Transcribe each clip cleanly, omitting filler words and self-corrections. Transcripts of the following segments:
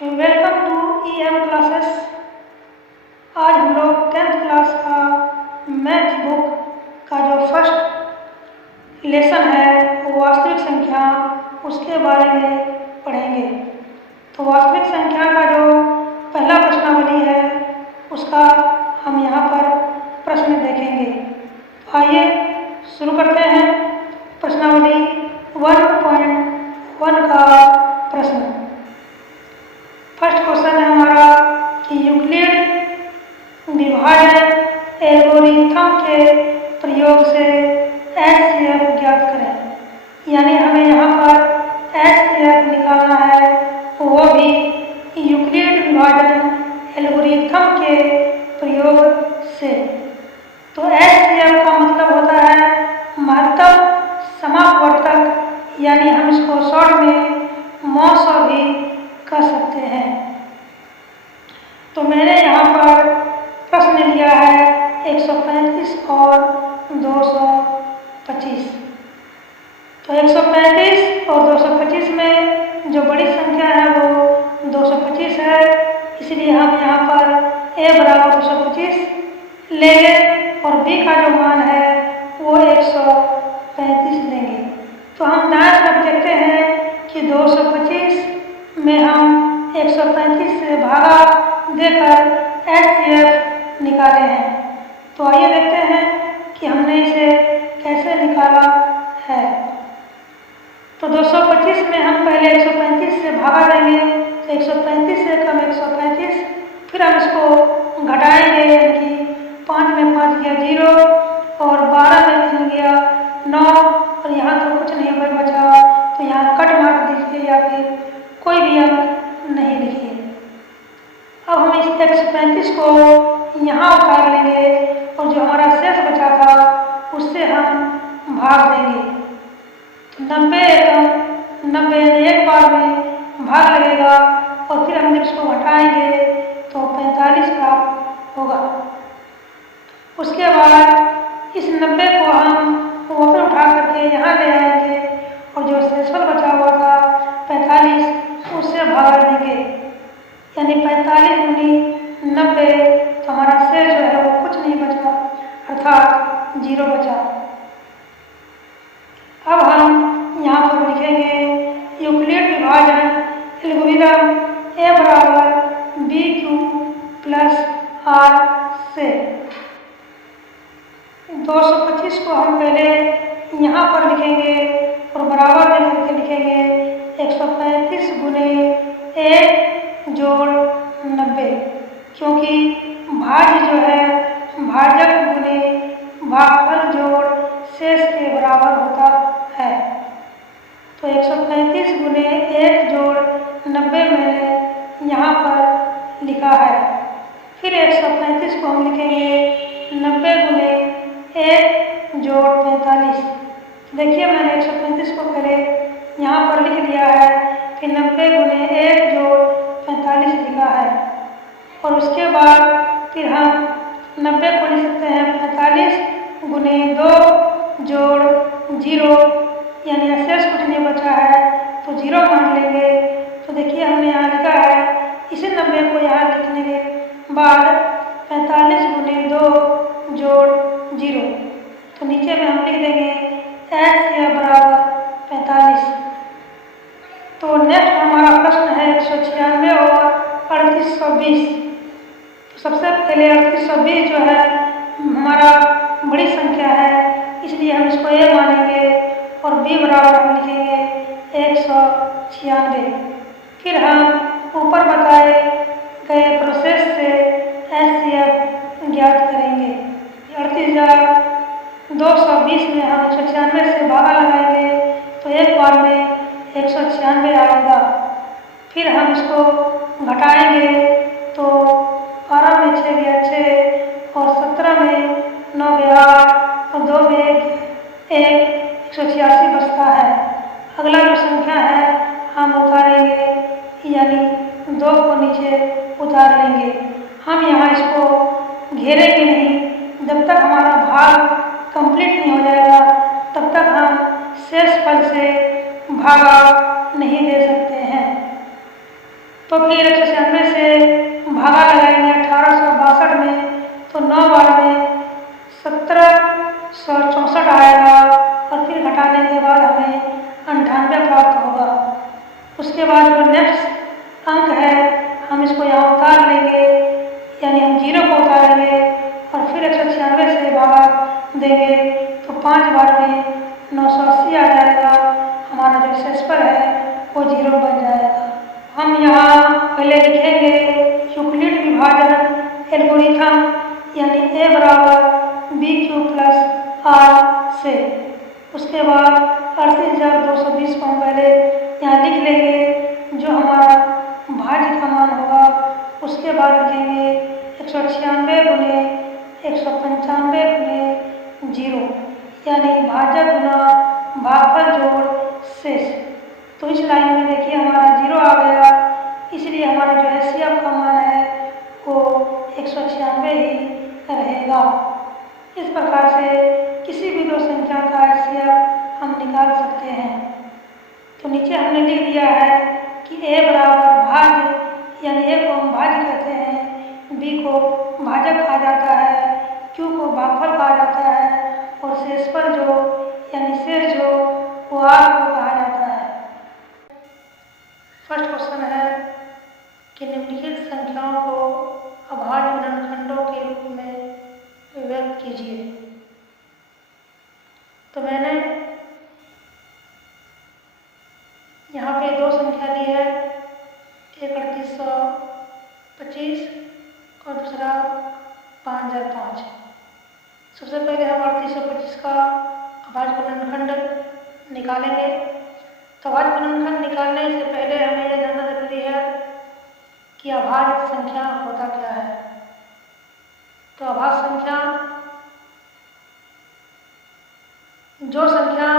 Welcome to EM classes. आज हम लोग 10th क्लास का मैथ बुक का जो फर्स्ट लेसन है वो वास्तविक संख्या, उसके बारे में पढ़ेंगे। तो वास्तविक संख्या का जो पहला प्रश्नावली है उसका हम यहाँ पर प्रश्न देखेंगे। तो आइए शुरू करते हैं। प्रश्नावली 1.1 का प्रश्न। फर्स्ट क्वेश्चन है हमारा कि यूक्लिड विभाजन एल्गोरिथम के प्रयोग से HCF ज्ञात करें। यानी हमें यहाँ पर HCF निकालना है, वो भी यूक्लिड विभाजन एल्गोरिथम के प्रयोग से। तो HCF का मतलब होता है महत्तम समापवर्तक, यानी हम इसको शॉर्ट में मॉस भी कर सकते हैं। तो मैंने यहाँ पर प्रश्न लिया है 135 और 225। तो 135 और 225 में जो बड़ी संख्या है वो 225 है, इसलिए हम यहाँ पर A बराबर 225 लेंगे और B का जो मान है वो 135 लेंगे। तो हम दाएं तरफ देखते हैं कि 225 में हम 135 से भागा देकर HCF निकाले हैं। तो आइए देखते हैं कि हमने इसे कैसे निकाला है। तो 225 में हम पहले 135 से भागा देंगे, तो 135 से कम 135, फिर हम इसको घटाएंगे, यानी कि 5 में 5 गया 0 और 12 में 3 गया 9 और यहाँ तो कुछ नहीं बचा, तो यहाँ कट मार्क दीजिए या फिर कोई भी अंक नहीं लिखिए। अब हम इस 135 को यहाँ उतार लेंगे और जो हमारा शेष बचा था उससे हम भाग देंगे। तो 90 एकम 90 एक बार में भाग लगेगा और फिर हम जब इसको घटाएंगे तो 45 प्राप्त होगा। उसके बाद इस 90 को हम ऊपर उठा करके यहाँ ले आएंगे और जो शेषफल बचा हुआ था 45 उससे भाग देंगे, यानी 45 गुनी 90, तो हमारा शेष जो है वो कुछ नहीं बचा, अर्थात 0 बचा। अब हम यहाँ पर लिखेंगे यूक्लिड विभाजन एल्गोरिथम A बराबर BQ प्लस R से। 225 को हम पहले यहाँ पर लिखेंगे और बराबर दे करके लिखेंगे 135 गुने 1 जोड़ 90, क्योंकि भाज्य जो है भाजक गुने भागफल जोड़ शेष के बराबर होता है। तो 135 गुने 1 जोड़ 90 मैंने यहाँ पर लिखा है। फिर 135 को हम लिखेंगे 90 गुने 1 जोड़ 45। देखिए मैंने 135 को पहले यहाँ पर लिख दिया है, फिर 90 गुने 1 जोड़ 45 लिखा है और उसके बाद फिर हम 90 को लिख सकते हैं 45 गुने 2 जोड़ 0, यानी शेष कुछ नहीं बचा है तो 0 मान लेंगे। तो देखिए हमने यहाँ लिखा है, इसी 90 को यहाँ लिखने के बाद 45 गुने 2 जोड़ 0, तो नीचे में हम लिख देंगे HCF बराबर 45। तो नेक्स्ट हमारा प्रश्न है 196 और 3820। तो सबसे पहले 3820 जो है हमारा बड़ी संख्या है, इसलिए हम इसको A मानेंगे और B बराबर हम लिखेंगे 196। फिर हम ऊपर बताए गए प्रोसेस से HCF ज्ञात करेंगे। 38,220 में हम 196 से भागा लगाएंगे तो एक बार में 196 आएगा। फिर हम इसको घटाएंगे तो 12 में 6 गया 6 और 17 में 9 गया 8 और 2 में 186 बचता है। अगला जो संख्या है हम उतारेंगे, यानी 2 को नीचे उतार लेंगे। हम यहाँ इसको घेरेंगे नहीं, जब तक हमारा भाग कंप्लीट नहीं हो जाएगा तब तक हम शेष फल से भागा नहीं दे सकते हैं। तो फिर 196 से भागा लगाएंगे 1862 में, तो 9 बार में 1764 आएगा और फिर घटाने के बाद हमें 98 प्राप्त होगा। उसके बाद जो नेक्स्ट अंक है हम इसको यहाँ उतार लेंगे, यानी हम 0 को उतारेंगे और फिर 196 से भागा देंगे तो 5 बार में 980 आ जाएगा। हमारा जो शेषफल है वो 0 बन जाएगा। हम यहाँ पहले लिखेंगे यूक्लिड विभाजन एल्गोरिथम, यानी A बराबर BQ प्लस R से। उसके बाद 38,220 को हम पहले यहाँ लिख लेंगे जो हमारा भाज्य का मान होगा। उसके बाद लिखेंगे 196 गुने 195 गुने 0, यानी भाजक गुना भागफल जोड़ शेष। तो इस लाइन में देखिए हमारा 0 आ गया, इसलिए हमारा जो HCF का मान है वो 196 ही रहेगा। इस प्रकार से किसी भी दो संख्या का HCF हम निकाल सकते हैं। तो नीचे हमने लिख दिया है कि A बराबर भाज्य, यानी A को हम भाज्य कहते हैं, B को भाजक कहा जाता है, Q को भागफल कहा जाता है और शेषफल जो यानी शेष जो वो R को कहा जाता है। फर्स्ट क्वेश्चन है कि निम्नलिखित संख्याओं को अभाज्य गुणनखंडों के रूप में व्यक्त कीजिए। तो मैंने यहाँ पे दो संख्या ली है, एक 3825 और दूसरा 5005। सबसे पहले हम 3825 का अभाज्य गुणनखंड निकालेंगे। तो अभाज्य गुणनखंड निकालने से पहले हमें यह जानना जरूरी है कि अभाज्य संख्या होता क्या है। तो अभाज्य संख्या जो संख्या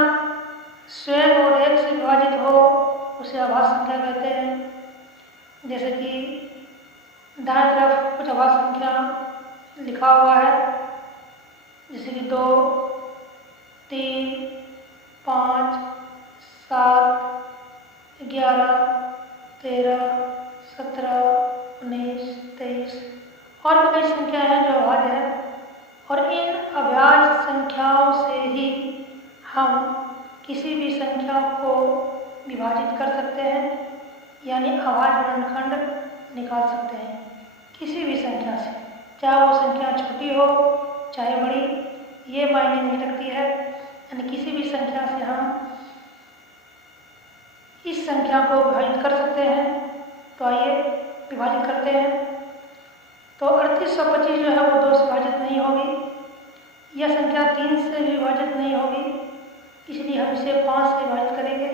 स्वयं और एक से विभाजित हो उसे अभाज्य संख्या कहते हैं। जैसे कि दाएं तरफ कुछ अभाज्य संख्या लिखा हुआ है, जैसे कि 2, 3, 5, 7, 11, 13, 17, 19, 23 और भी कई संख्या हैं जो अभाज्य है। और इन अभाज्य संख्याओं से ही हम किसी भी संख्या को विभाजित कर सकते हैं, यानी अभाज्य गुणनखंड निकाल सकते हैं किसी भी संख्या से, चाहे वो संख्या छोटी हो चाहे बड़ी, ये मायने नहीं रखती है। यानी किसी भी संख्या से हम इस संख्या को विभाजित कर सकते हैं। तो आइए विभाजित करते हैं। तो 3825 जो है वो 2 से विभाजित नहीं होगी, यह संख्या 3 से भी विभाजित नहीं होगी, इसलिए हम इसे 5 से विभाजित करेंगे।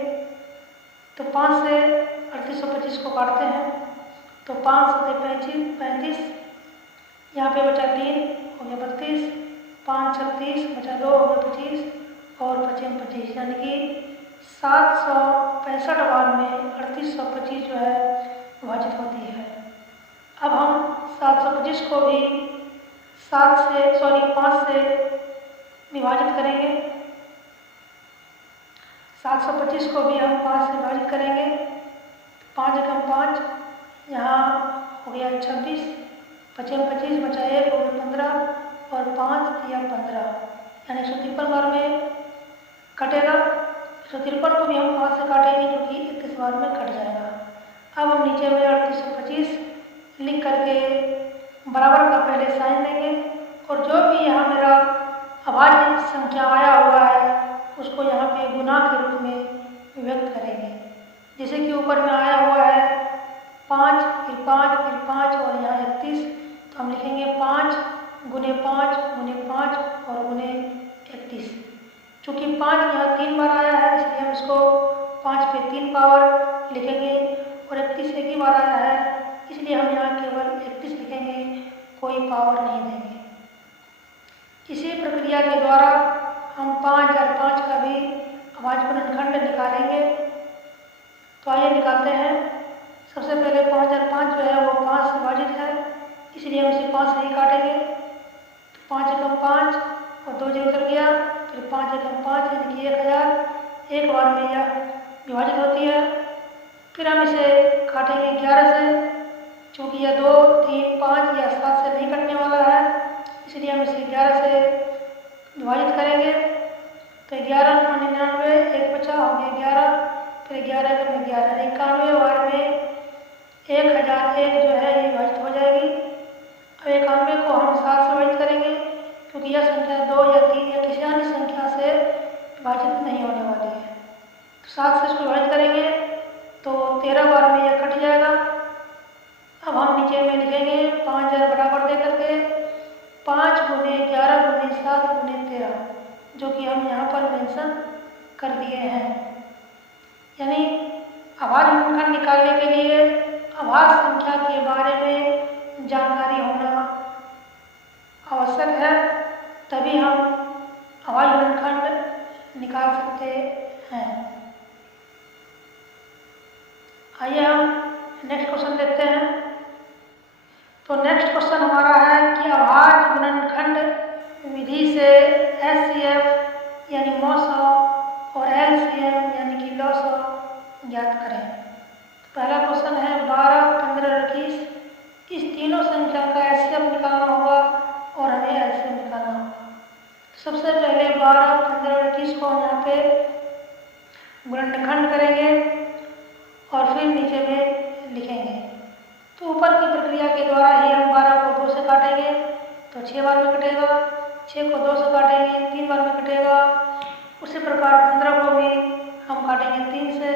तो 5 से 3825 को काटते हैं, तो 5 से 35, यहाँ पे बचा 3 हो गया 32, 5 36 बचा 2 हो गया 25 और 25 25, यानी कि 765 बार में 3825 जो है विभाजित होती है। अब हम 725 को भी 5 से विभाजित करेंगे। 725 को भी हम 5 से विभाजित करेंगे। 5 एकम 5, यहाँ हो गया 26, 25 25 बचा 1 हो गया 15 और 5 या 15, यानी 153 बार में कटेगा। 153 को भी हम 5 से काटेंगे जो कि 31 बार में कट जाएगा। अब हम नीचे में 3825 लिख करके बराबर का पहले साइन देंगे और जो भी यहाँ मेरा अभाज्य संख्या आया हुआ है उसको यहाँ पे गुना के रूप में व्यक्त करेंगे। जैसे कि ऊपर में आया हुआ है 5 फिर 5 फिर 5 और यहाँ 31, तो हम लिखेंगे 5 गुने 5 गुने 5 और गुने 31। चूँकि 5 यहाँ 3 बार आया है इसलिए हम इसको 5 पे 3 पावर लिखेंगे और 31 एक ही बार आया है इसलिए हम यहाँ केवल 31 लिखेंगे, कोई पावर नहीं देंगे। इसी प्रक्रिया के द्वारा हम 5005 का भी अभाज्य गुणनखंड निकालेंगे। तो आइए निकालते हैं। सबसे पहले 5005 जो है वो 5 से विभाजित है, इसलिए हम इसे 5 से ही काटेंगे। 5 एकम 5 और 2 0 उतर गया, फिर 5 एकम 5 यानी कि 1000 एक बार में यह विभाजित होती है। फिर हम इसे काटेंगे 11 से, चूँकि यह 2, 3, 5 या 7 से नहीं कटने वाला है, इसलिए हम इसे 11 से विभाजित करेंगे। तो 11 × 99, एक बचा, होंगे 11, फिर 11 × 11, 91 बार में 1001 जो है ये विभाजित हो जाएगी। अब 91 को हम 7 से विभाजित करेंगे, क्योंकि यह संख्या 2 या 3 या किसी अन्य संख्या से विभाजित नहीं होने वाली है। तो 7 से इसको विभाजित करेंगे तो 13 बार में यह कट जाएगा। अब हम नीचे में लिखेंगे 5000 बराबर दे करके 5 × 11 × 7 × 13, जो कि हम यहाँ पर मेंशन कर दिए हैं। यानी आभाज्य गुणनखंड निकालने के लिए अभाज्य संख्या के बारे में जानकारी होना आवश्यक है, तभी हम अभाज्य गुणनखंड निकाल सकते हैं। आइए हम नेक्स्ट क्वेश्चन देखते हैं। तो नेक्स्ट क्वेश्चन हमारा है कि अभाज्य गुणनखंड विधि से HCF यानी मॉस और LCM यानी कि लॉस ज्ञात करें। पहला क्वेश्चन है 12, 15 और 21, इस तीनों संख्या का HCF निकालना होगा और हमें LCM निकालना होगा। सबसे पहले 12, 15 और 21 को हम यहाँ पे गुणनखंड करेंगे और फिर नीचे में लिखेंगे। तो ऊपर की प्रक्रिया के द्वारा ही हम 12 को 2 से काटेंगे तो 6 बार में कटेगा, 6 को 2 से काटेंगे 3 बार में कटेगा। उसी प्रकार 15 को भी हम काटेंगे 3 से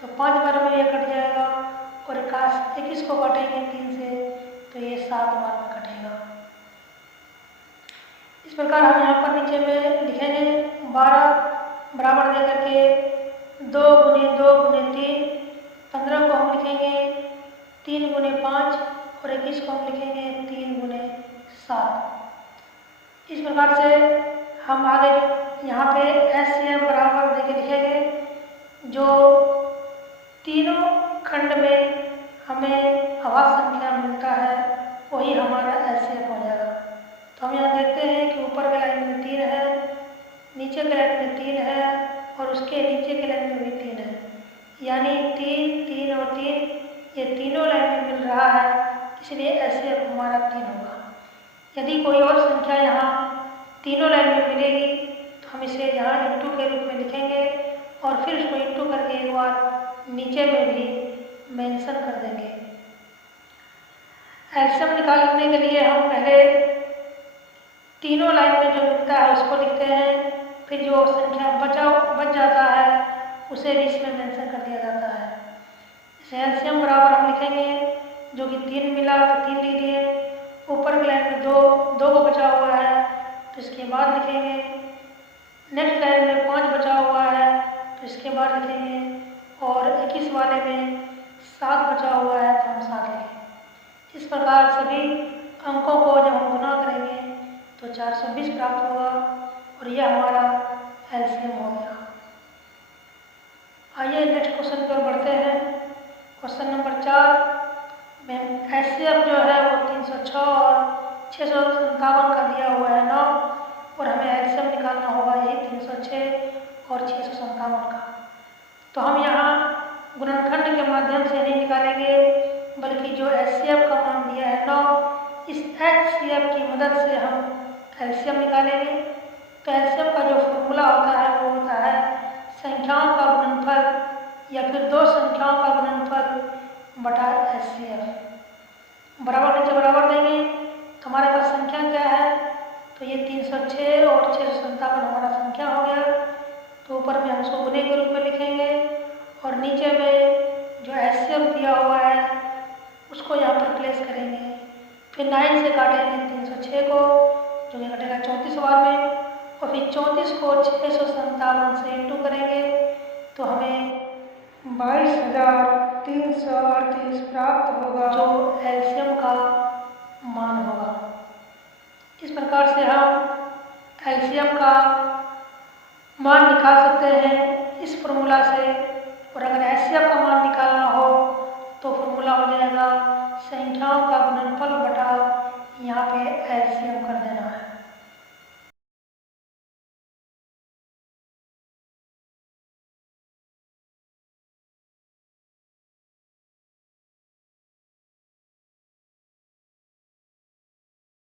तो 5 बार में ये कट जाएगा, और 21 को काटेंगे 3 से तो ये 7 बार में कटेगा। इस प्रकार हम यहाँ पर नीचे में लिखेंगे 12 बराबर दे करके 2 × 2 × 3, 15 को हम लिखेंगे 3 × 5 और 21 को हम लिखेंगे 3 × 7। इस प्रकार से हम आगे यहाँ पे HCF बराबर देके लिखेंगे, जो तीनों खंड में हमें अभाज्य संख्या मिलता है वही हमारा HCF हो जाएगा। तो हम यहाँ देखते हैं कि ऊपर के लाइन में 3 है, नीचे के लाइन में 3 है और उसके नीचे के लाइन में भी 3 है, यानी 3, 3 और 3 ये तीनों लाइन में मिल रहा है, इसलिए HCF हमारा 3 होगा। यदि कोई और संख्या यहाँ तीनों लाइन में मिलेगी तो हम इसे यहाँ इंटू के रूप में लिखेंगे और फिर उसको इंटू करके एक बार नीचे में भी मेंशन कर देंगे। LCM निकालने के लिए हम पहले तीनों लाइन में जो मिलता है उसको लिखते हैं, फिर जो संख्या बच जाता है उसे भी इसमें मेंशन कर दिया जाता है। इसे LCM बराबर हम लिखेंगे, जो कि 3 मिला तो 3 लिख दिए, ऊपर की लाइन में 2 को बचा हुआ है तो इसके बाद लिखेंगे, नेक्स्ट लाइन में 5 बचा हुआ है तो इसके बाद लिखेंगे, और 21 वाले में 7 बचा हुआ है तो हम 7 लिखेंगे। इस प्रकार सभी अंकों को जब हम गुना करेंगे तो 420 प्राप्त होगा और यह हमारा LCM हो गया। आइए नेक्स्ट क्वेश्चन की ओर बढ़ते हैं। क्वेश्चन नंबर 4 में HCF जो है वो 306 और 657 का दिया हुआ है 9, और हमें LCM निकालना होगा यही 306 और 657 का। तो हम यहाँ गुणनखंड के माध्यम से नहीं निकालेंगे, बल्कि जो HCF का मान दिया है 9, इस HCF की मदद से हम LCM निकालेंगे। तो LCM का जो फॉर्मूला होता है वो होता है संख्याओं का गुणनफल या फिर 2 संख्याओं का गुणनफल बटा HCF। बराबर नीचे बराबर देंगे तो हमारे पास संख्या क्या है, तो ये 306 और 657 हमारा संख्या हो गया। तो ऊपर में हम उसको गुणे के रूप में लिखेंगे और नीचे में जो HCF दिया हुआ है उसको यहाँ पर प्लेस करेंगे। फिर 9 से काटेंगे 306 को, जो कि कटेगा 34 बार में, और फिर 34 को 657 से इंटू करेंगे तो हमें 22,338 प्राप्त होगा, जो LCM का मान होगा। इस प्रकार से हम LCM का मान निकाल सकते हैं इस फॉर्मूला से, और अगर HCF का मान निकालना हो तो फॉर्मूला हो जाएगा संख्याओं का गुणनफल बटा यहाँ पे LCM कर देना है।